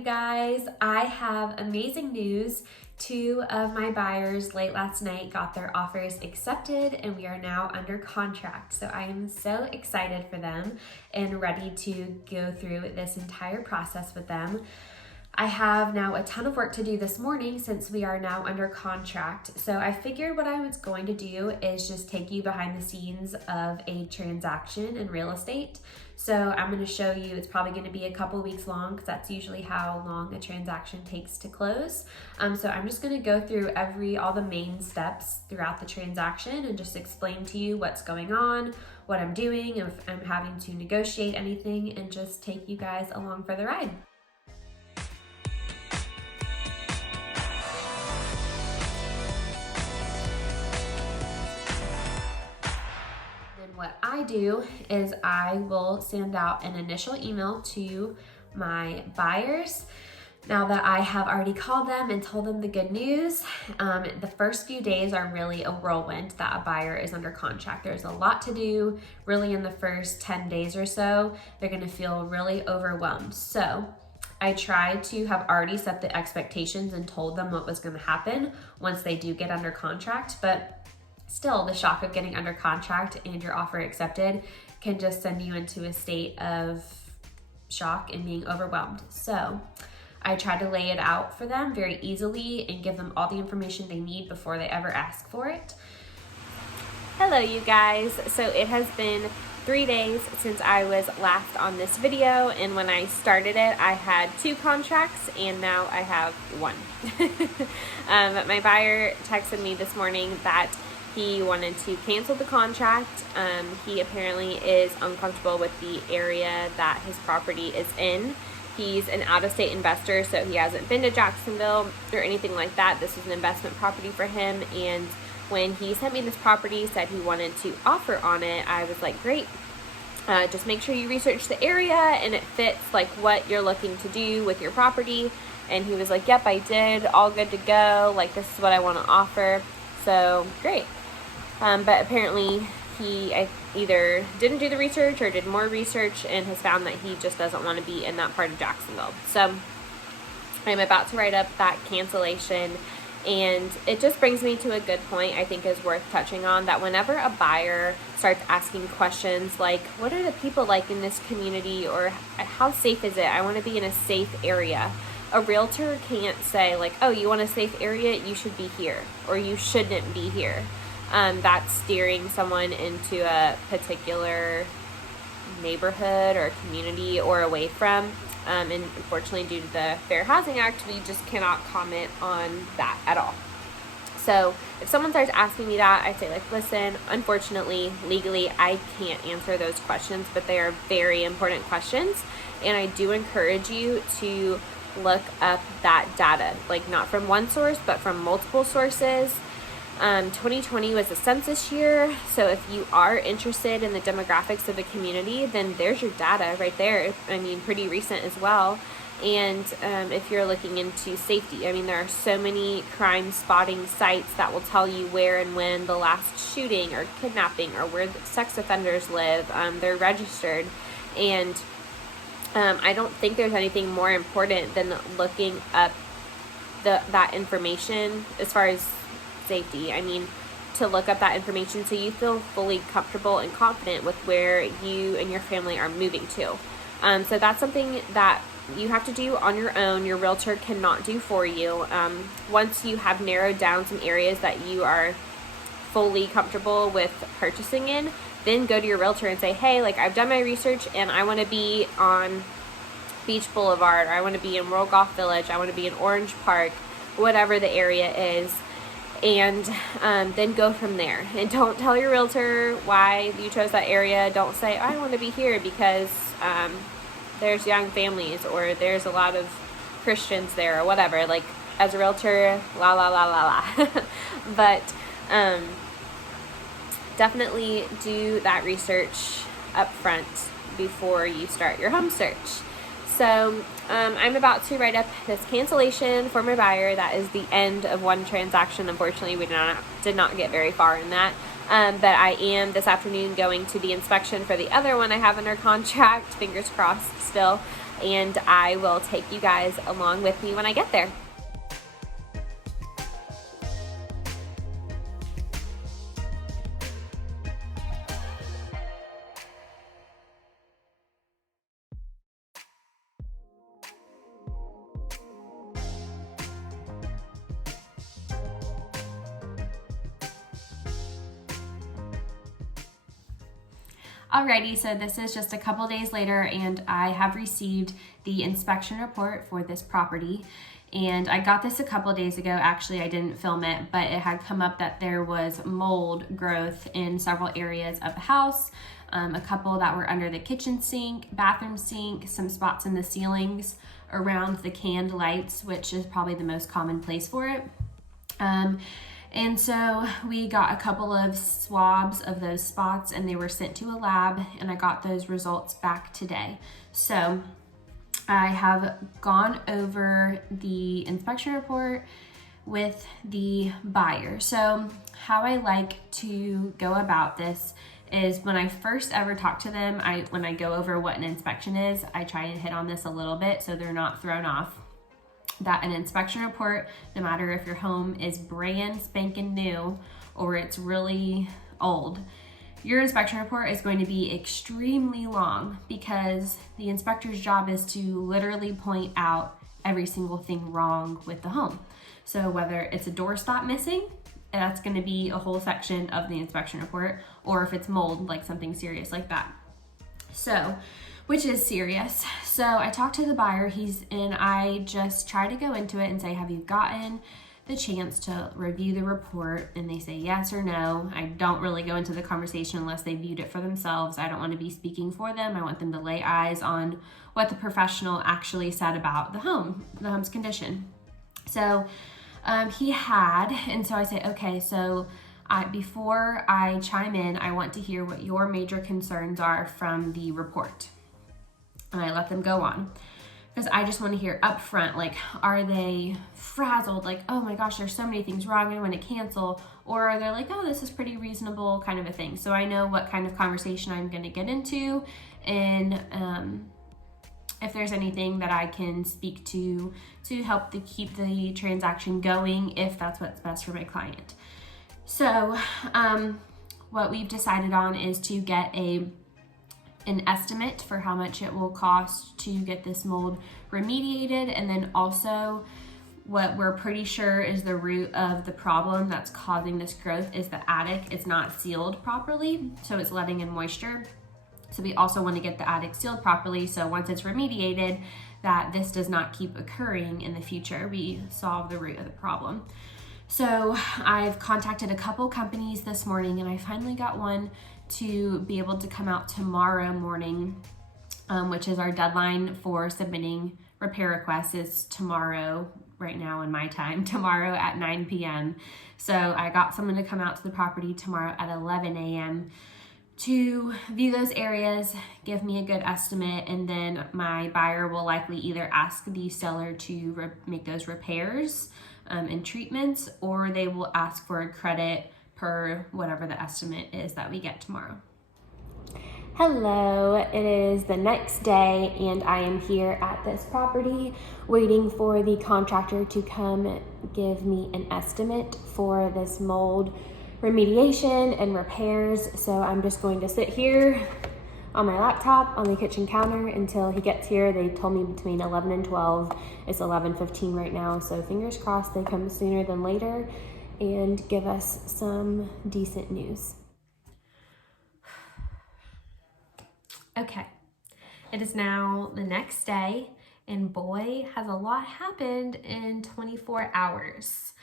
you guys? I have amazing news. 2 of my buyers late last night got their offers accepted and we are now under contract. So I am so excited for them and ready to go through this entire process with them. I have now a ton of work to do this morning since we are now under contract. So I figured what I was going to do is just take you behind the scenes of a transaction in real estate. So I'm going to show you, it's probably going to be a couple weeks long because that's usually how long a transaction takes to close. So I'm just going to go through all the main steps throughout the transaction and just explain to you what's going on, what I'm doing, if I'm having to negotiate anything, and just take you guys along for the ride. What I do is I will send out an initial email to my buyers. Now that I have already called them and told them the good news, the first few days are really a whirlwind that a buyer is under contract. There's a lot to do really in the first 10 days or so. They're gonna feel really overwhelmed. So I tried to have already set the expectations and told them what was gonna happen once they do get under contract, but still, the shock of getting under contract and your offer accepted can just send you into a state of shock and being overwhelmed. So I try to lay it out for them very easily and give them all the information they need before they ever ask for it. Hello, you guys. So it has been 3 days since I was last on this video, and when I started it, I had 2 contracts, and now I have 1. My buyer texted me this morning that he wanted to cancel the contract. He apparently is uncomfortable with the area that his property is in. He's an out-of-state investor, so he hasn't been to Jacksonville or anything like that. This is an investment property for him, and when he sent me this property, said he wanted to offer on it, I was like, great. Just make sure you research the area and it fits like what you're looking to do with your property. And he was like, yep, I did, all good to go. Like, this is what I want to offer. So great. But apparently he either didn't do the research or did more research and has found that he just doesn't want to be in that part of Jacksonville. So I'm about to write up that cancellation, and it just brings me to a good point I think is worth touching on, that whenever a buyer starts asking questions like, what are the people like in this community, or how safe is it? I want to be in a safe area. A realtor can't say like, oh, you want a safe area? You should be here, or you shouldn't be here. That's steering someone into a particular neighborhood or community or away from. And unfortunately, due to the Fair Housing Act, we just cannot comment on that at all. So if someone starts asking me that, I say like, listen, unfortunately, legally, I can't answer those questions, but they are very important questions. And I do encourage you to look up that data, like not from one source, but from multiple sources. 2020 was a census year, so if you are interested in the demographics of the community, then there's your data right there. I mean, pretty recent as well. And if you're looking into safety, I mean, there are so many crime spotting sites that will tell you where and when the last shooting or kidnapping or where the sex offenders live. They're registered. And I don't think there's anything more important than looking up that information as far as safety. I mean, to look up that information so you feel fully comfortable and confident with where you and your family are moving to. So that's something that you have to do on your own. Your realtor cannot do for you. Once you have narrowed down some areas that you are fully comfortable with purchasing in, then go to your realtor and say, hey, like, I've done my research and I want to be on Beach Boulevard, or I want to be in World Golf Village, I want to be in Orange Park, whatever the area is. And then go from there. And don't tell your realtor why you chose that area. Don't say, I want to be here because there's young families or there's a lot of Christians there or whatever. Like, as a realtor, la la la la la. But definitely do that research up front before you start your home search. So I'm about to write up this cancellation for my buyer. That is the end of one transaction. Unfortunately, we did not get very far in that. But I am this afternoon going to the inspection for the other one I have under contract, fingers crossed still. and I will take you guys along with me when I get there. Alrighty, so this is just a couple days later and I have received the inspection report for this property. And I got this a couple days ago. Actually, I didn't film it, but it had come up that there was mold growth in several areas of the house. A couple that were under the kitchen sink, bathroom sink, some spots in the ceilings around the canned lights, which is probably the most common place for it. And so we got a couple of swabs of those spots and they were sent to a lab, and I got those results back today. So I have gone over the inspection report with the buyer. So how I like to go about this is when I first ever talk to them, when I go over what an inspection is, I try and hit on this a little bit so they're not thrown off. That an inspection report, no matter if your home is brand spanking new or it's really old, your inspection report is going to be extremely long because the inspector's job is to literally point out every single thing wrong with the home. So whether it's a doorstop missing, that's going to be a whole section of the inspection report, or if it's mold, like something serious like that. So, which is serious. So I talked to the buyer, and I just try to go into it and say, have you gotten the chance to review the report? And they say yes or no. I don't really go into the conversation unless they viewed it for themselves. I don't want to be speaking for them. I want them to lay eyes on what the professional actually said about the home's condition. So he had, and so I say, okay, so before I chime in, I want to hear what your major concerns are from the report. And I let them go on because I just want to hear up front, like, are they frazzled? Like, oh my gosh, there's so many things wrong, I want to cancel. Or are they like, oh, this is pretty reasonable kind of a thing. So I know what kind of conversation I'm going to get into, and if there's anything that I can speak to help to keep the transaction going, if that's what's best for my client. So what we've decided on is to get an estimate for how much it will cost to get this mold remediated, and then also what we're pretty sure is the root of the problem that's causing this growth is the attic is not sealed properly, so it's letting in moisture. So we also want to get the attic sealed properly, so once it's remediated, that this does not keep occurring in the future. We solve the root of the problem. So I've contacted a couple companies this morning, and I finally got one to be able to come out tomorrow morning, which is our deadline for submitting repair requests. Is tomorrow, right now in my time, tomorrow at 9 p.m. So I got someone to come out to the property tomorrow at 11 a.m. to view those areas, give me a good estimate, and then my buyer will likely either ask the seller to make those repairs and treatments, or they will ask for a credit per whatever the estimate is that we get tomorrow. Hello, it is the next day and I am here at this property waiting for the contractor to come give me an estimate for this mold remediation and repairs. So I'm just going to sit here on my laptop on the kitchen counter until he gets here. They told me between 11 and 12. It's 11:15 right now, so fingers crossed they come sooner than later and give us some decent news. Okay, it is now the next day, and boy, has a lot happened in 24 hours.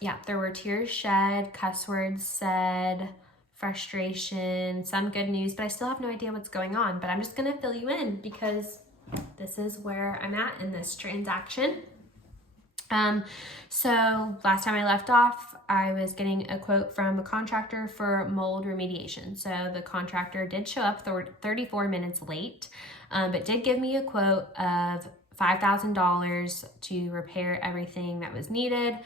Yeah, there were tears shed, cuss words said, frustration, some good news, but I still have no idea what's going on. But I'm just gonna fill you in because this is where I'm at in this transaction. So last time I left off, I was getting a quote from a contractor for mold remediation. So the contractor did show up 34 minutes late, but did give me a quote of $5,000 to repair everything that was needed.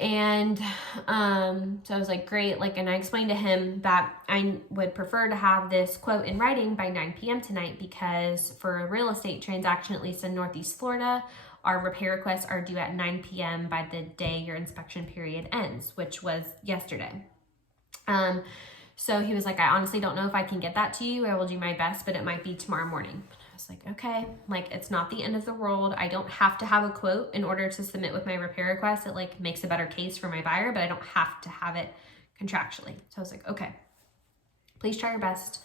And so I was like, great. Like, and I explained to him that I would prefer to have this quote in writing by 9 p.m. tonight, because for a real estate transaction, at least in Northeast Florida, our repair requests are due at 9 p.m. by the day your inspection period ends, which was yesterday. So he was like, I honestly don't know if I can get that to you. I will do my best, but it might be tomorrow morning. I was like, okay, like, it's not the end of the world. I don't have to have a quote in order to submit with my repair request. It like makes a better case for my buyer, but I don't have to have it contractually. So I was like, okay, please try your best.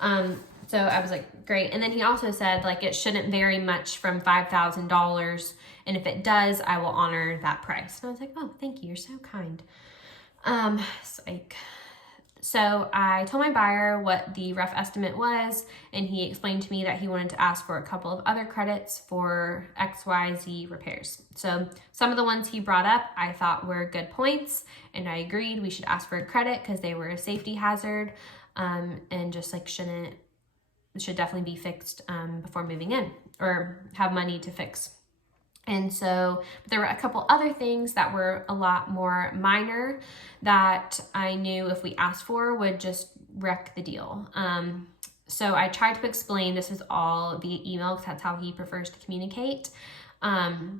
So I was like, great. And then he also said, like, it shouldn't vary much from $5,000. And if it does, I will honor that price. And I was like, oh, thank you. You're so kind. So I told my buyer what the rough estimate was, and he explained to me that he wanted to ask for a couple of other credits for XYZ repairs. So some of the ones he brought up I thought were good points, and I agreed we should ask for a credit because they were a safety hazard, and just like should definitely be fixed before moving in, or have money to fix. And so there were a couple other things that were a lot more minor that I knew if we asked for would just wreck the deal. So I tried to explain, this is all via email because that's how he prefers to communicate. I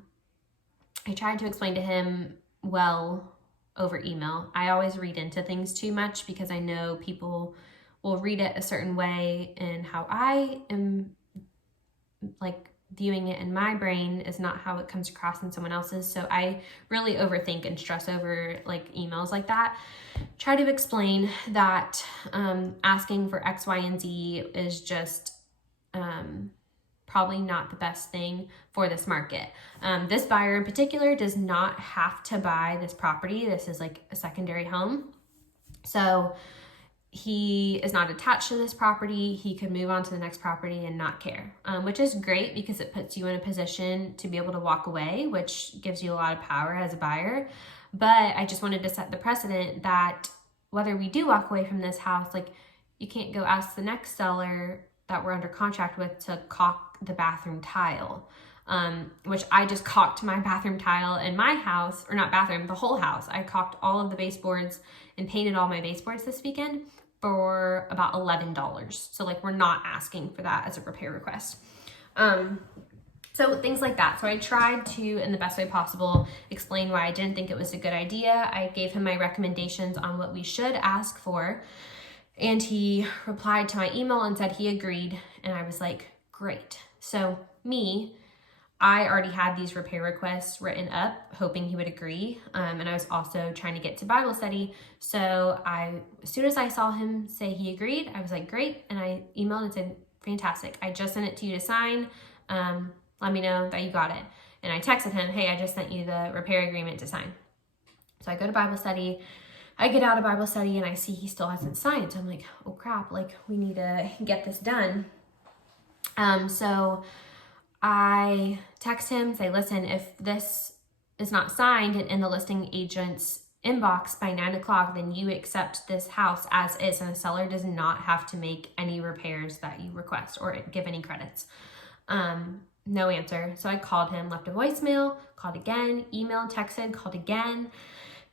tried to explain to him well over email. I always read into things too much because I know people will read it a certain way, and how I am like viewing it in my brain is not how it comes across in someone else's. So I really overthink and stress over like emails like that. Try to explain that asking for X, Y, and Z is just probably not the best thing for this market. This buyer in particular does not have to buy this property. This is like a secondary home. So he is not attached to this property. He could move on to the next property and not care, which is great because it puts you in a position to be able to walk away, which gives you a lot of power as a buyer. But I just wanted to set the precedent that whether we do walk away from this house, like, you can't go ask the next seller that we're under contract with to caulk the bathroom tile, which I just caulked my bathroom tile in my house, or not bathroom, the whole house. I caulked all of the baseboards and painted all my baseboards this weekend for about $11. So like, we're not asking for that as a repair request. So things like that. So I tried to, in the best way possible, explain why I didn't think it was a good idea. I gave him my recommendations on what we should ask for, and he replied to my email and said he agreed. And I was like, great. So I already had these repair requests written up, hoping he would agree. And I was also trying to get to Bible study. So as soon as I saw him say he agreed, I was like, great. And I emailed and said, fantastic. I just sent it to you to sign. Let me know that you got it. And I texted him, hey, I just sent you the repair agreement to sign. So I go to Bible study. I get out of Bible study and I see he still hasn't signed. So I'm like, oh crap, like, we need to get this done. So I text him, say, listen, if this is not signed and in the listing agent's inbox by 9 o'clock, then you accept this house as is, and the seller does not have to make any repairs that you request or give any credits. No answer. So I called him, left a voicemail, called again, emailed, texted, called again.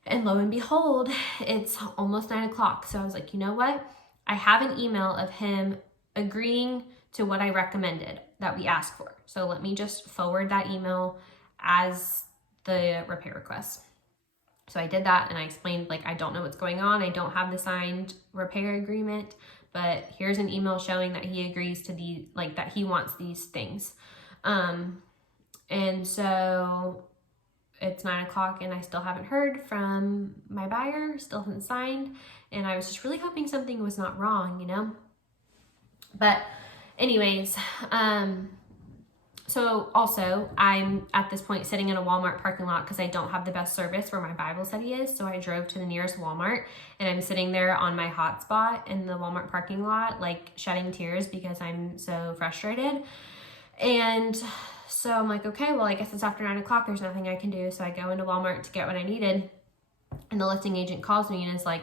And lo and behold, it's almost 9 o'clock. So I was like, you know what? I have an email of him agreeing to what I recommended that we asked for. So let me just forward that email as the repair request. So I did that, and I explained, like, I don't know what's going on. I don't have the signed repair agreement, but here's an email showing that he agrees to that he wants these things. And so it's 9 o'clock and I still haven't heard from my buyer, still hasn't signed. And I was just really hoping something was not wrong, you know? But anyways, so also I'm at this point sitting in a Walmart parking lot because I don't have the best service where my Bible study is. So I drove to the nearest Walmart, and I'm sitting there on my hotspot in the Walmart parking lot, like shedding tears because I'm so frustrated. And so I'm like, okay, well, I guess it's after 9 o'clock. There's nothing I can do. So I go into Walmart to get what I needed. And the listing agent calls me and is like,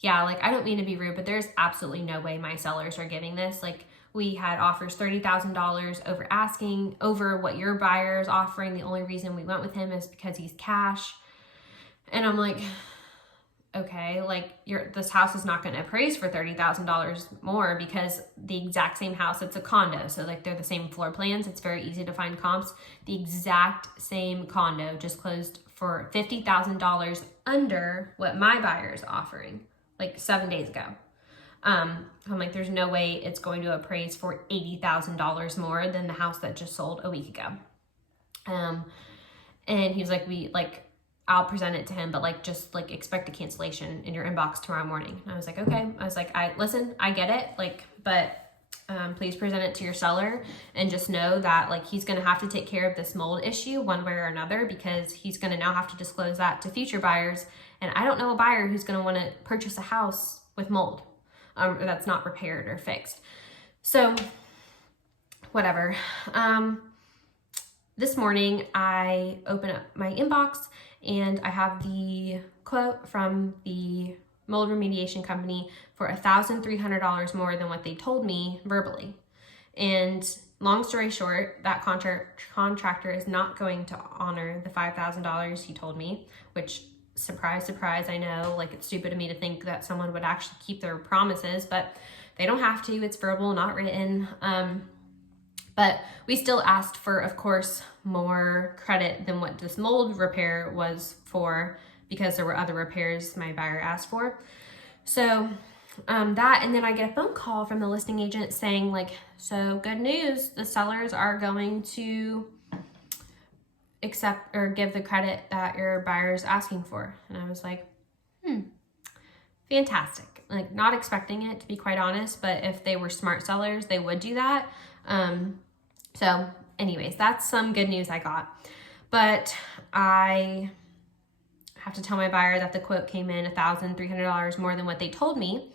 yeah, like, I don't mean to be rude, but there's absolutely no way my sellers are giving this. Like, we had offers $30,000 over asking, over what your buyer is offering. The only reason we went with him is because he's cash. And I'm like, okay, like this house is not going to appraise for $30,000 more because the exact same house, it's a condo. So like they're the same floor plans. It's very easy to find comps. The exact same condo just closed for $50,000 under what my buyer is offering like 7 days ago. I'm like, there's no way it's going to appraise for $80,000 more than the house that just sold a week ago. And he was like, I'll present it to him, but like, just like expect a cancellation in your inbox tomorrow morning. And I was like, okay. I was like, I get it. Like, but, please present it to your seller and just know that like, he's going to have to take care of this mold issue one way or another, because he's going to now have to disclose that to future buyers. And I don't know a buyer who's going to want to purchase a house with mold, that's not repaired or fixed. So whatever. This morning I open up my inbox and I have the quote from the mold remediation company for $1,300 more than what they told me verbally. And long story short, that contractor is not going to honor the $5,000 he told me, which, surprise, surprise, I know, like, it's stupid of me to think that someone would actually keep their promises, but they don't have to. It's verbal, not written. But we still asked for, of course, more credit than what this mold repair was for, because there were other repairs my buyer asked for. So that, and then I get a phone call from the listing agent saying like, so good news, the sellers are going to accept or give the credit that your buyer is asking for. And I was like, fantastic. Like, not expecting it, to be quite honest, but if they were smart sellers, they would do that. So anyways, that's some good news I got. But I have to tell my buyer that the quote came in $1,300 more than what they told me.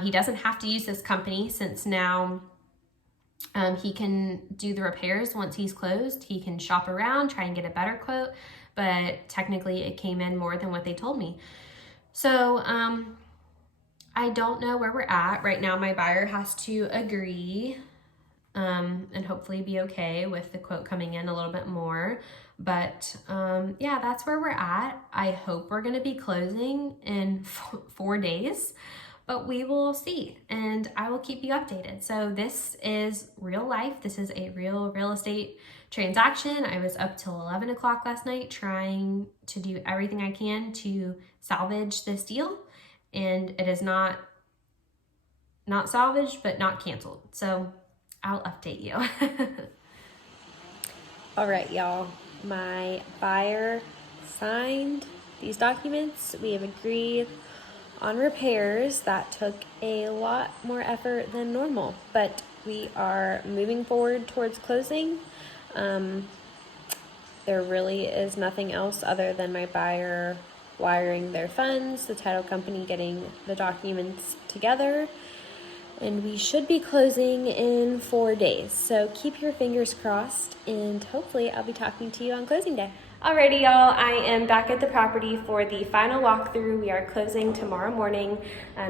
He doesn't have to use this company, since now he can do the repairs once he's closed. He can shop around, try and get a better quote, but technically it came in more than what they told me. So I don't know where we're at. Right now my buyer has to agree and hopefully be okay with the quote coming in a little bit more. But yeah, that's where we're at. I hope we're going to be closing in 4 days, but we will see, and I will keep you updated. So this is real life. This is a real estate transaction. I was up till 11 o'clock last night trying to do everything I can to salvage this deal, and it is not salvaged, but not canceled. So I'll update you. All right, y'all. My buyer signed these documents. We have agreed on repairs that took a lot more effort than normal, but we are moving forward towards closing. There really is nothing else other than my buyer wiring their funds, the title company getting the documents together, and we should be closing in 4 days. So keep your fingers crossed, and hopefully I'll be talking to you on closing day. Alrighty, y'all, I am back at the property for the final walkthrough. We are closing tomorrow morning.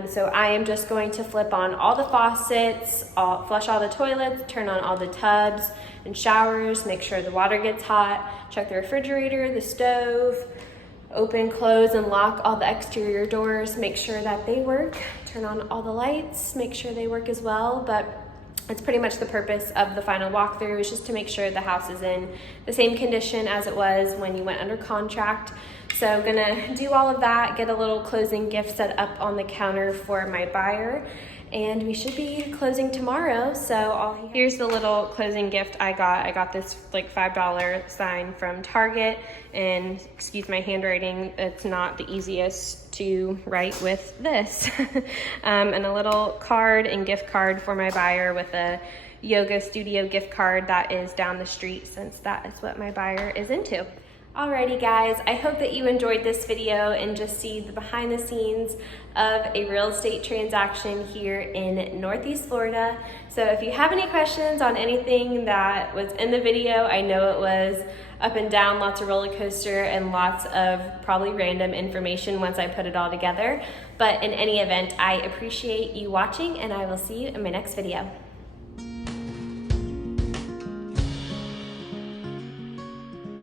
So I am just going to flip on all the faucets, flush all the toilets, turn on all the tubs and showers, make sure the water gets hot, check the refrigerator, the stove, open, close, and lock all the exterior doors, make sure that they work, turn on all the lights, make sure they work as well. But it's pretty much the purpose of the final walkthrough, is just to make sure the house is in the same condition as it was when you went under contract. So I'm gonna do all of that, get a little closing gift set up on the counter for my buyer, and we should be closing tomorrow. So here's the little closing gift I got. I got this like $5 sign from Target, and excuse my handwriting, it's not the easiest to write with this. And a little card and gift card for my buyer with a yoga studio gift card that is down the street, since that is what my buyer is into. Alrighty guys, I hope that you enjoyed this video and just see the behind the scenes of a real estate transaction here in Northeast Florida. So if you have any questions on anything that was in the video, I know it was up and down, lots of roller coaster and lots of probably random information once I put it all together. But in any event, I appreciate you watching, and I will see you in my next video.